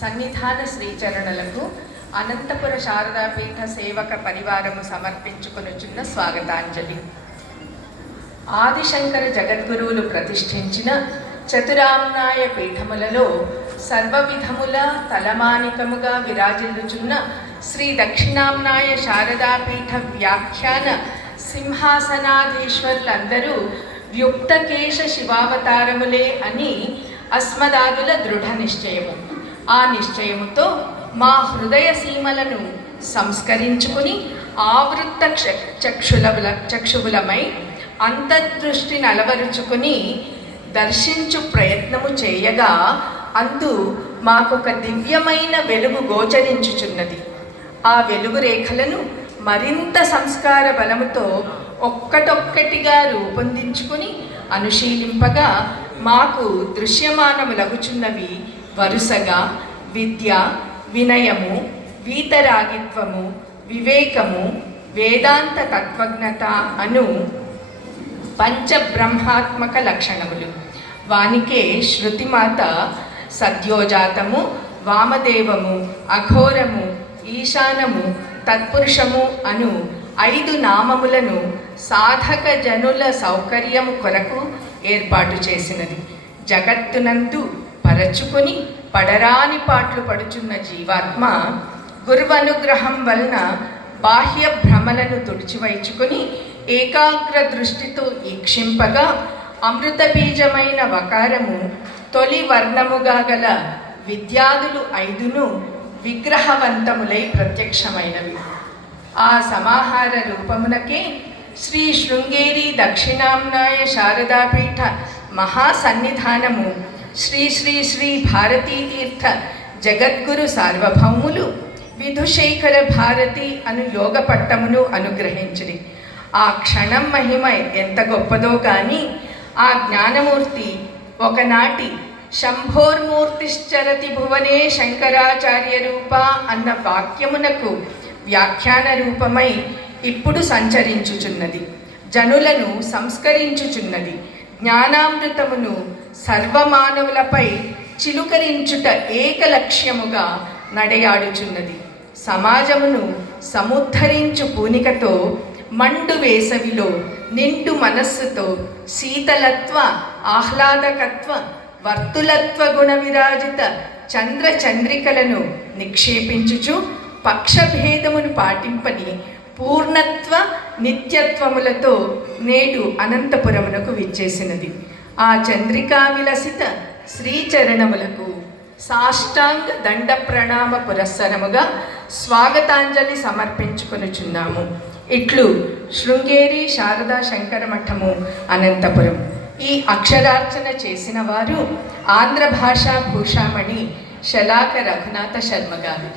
సన్నిధాన శ్రీచరణలకు అనంతపుర శారదాపీఠ సేవక పరివారము సమర్పించుకొనుచున్న స్వాగతాంజలి. ఆదిశంకర జగద్గురువులు ప్రతిష్ఠించిన చతురామ్నాయ పీఠములలో సర్వవిధముల తలమానికముగా విరాజిల్లుచున్న శ్రీ దక్షిణామ్నాయ శారదాపీఠ వ్యాఖ్యాన సింహాసనాధీశ్వరులందరూ వ్యుక్తకేశ శివావతారములే అని అస్మదాదుల దృఢ నిశ్చయము. ఆ నిశ్చయముతో మా హృదయ సీమలను సంస్కరించుకుని ఆవృత్త చక్షుల చక్షువులమై అంతర్దృష్టి నలవరుచుకుని దర్శించు ప్రయత్నము చేయగా అందు మాకొక దివ్యమైన వెలుగు గోచరించుచున్నది. ఆ వెలుగు రేఖలను మరింత సంస్కార బలముతో ఒక్కటొక్కటిగా రూపొందించుకుని అనుశీలింపగా మాకు దృశ్యమానములగుచున్నవి వరుసగా విద్య వినయము వీతరాగిత్వము వివేకము వేదాంత తత్వజ్ఞత అను పంచబ్రహ్మాత్మక లక్షణములు. వానికే శృతిమాత సద్యోజాతము వామదేవము అఘోరము ఈశానము తత్పురుషము అను ఐదు నామములను సాధక జనుల సౌకర్యము కొరకు ఏర్పాటు చేసినది. జగత్తునందు పరచుకొని పడరాని పాట్లు పడుచున్న జీవాత్మ గురువనుగ్రహం వలన బాహ్య భ్రమలను తుడిచివైచుకొని ఏకాగ్ర దృష్టితో ఈక్షింపగా అమృత బీజమైన వకారము తొలి వర్ణముగా గల విద్యాదులు ఐదును విగ్రహవంతములై ప్రత్యక్షమైనవి. ఆ సమాహార రూపమునకే శ్రీ శృంగేరి దక్షిణాంనాయ శారదాపీఠ మహాసన్నిధానము శ్రీ శ్రీ శ్రీ భారతీ తీర్థ జగద్గురు సార్వభౌములు విధుశేఖర భారతి అను యోగ పట్టమును అనుగ్రహించిరి ఆ క్షణం మహిమ ఎంత గొప్పదో కానీ ఆ జ్ఞానమూర్తి ఒకనాటి శంభోర్మూర్తిశ్చరతి భువనే శంకరాచార్య రూప అన్న వాక్యమునకు వ్యాఖ్యాన రూపమై ఇప్పుడు సంచరించుచున్నది. జనులను సంస్కరించుచున్నది. జ్ఞానామృతమును సర్వమానవులపై చిలుకరించుట ఏక లక్ష్యముగా నడయాడుచున్నది. సమాజమును సముద్ధరించు పూనికతో మండు వేసవిలో నిండు మనస్సుతో శీతలత్వ ఆహ్లాదకత్వ వర్తులత్వ గుణ విరాజిత చంద్ర చంద్రికలను నిక్షేపించుచు పక్షభేదమును పాటింపని పూర్ణత్వ నిత్యత్వములతో నేడు అనంతపురమునకు విచ్చేసినది. ఆ చంద్రికా విలసిత శ్రీచరణములకు సాష్టాంగ దండ ప్రణామ పురస్సరముగా స్వాగతాంజలి సమర్పించుకొనుచున్నాము. ఇట్లు శృంగేరి శారదా శంకర మఠము అనంతపురం. ఈ అక్షరార్చన చేసిన వారు ఆంధ్ర భాషా భూషామణి శలాక రఘునాథ శర్మ గారు.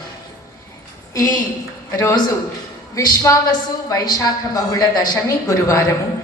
ఈ రోజు విశ్వావసు వైశాఖ బహుళ దశమి గురువారము.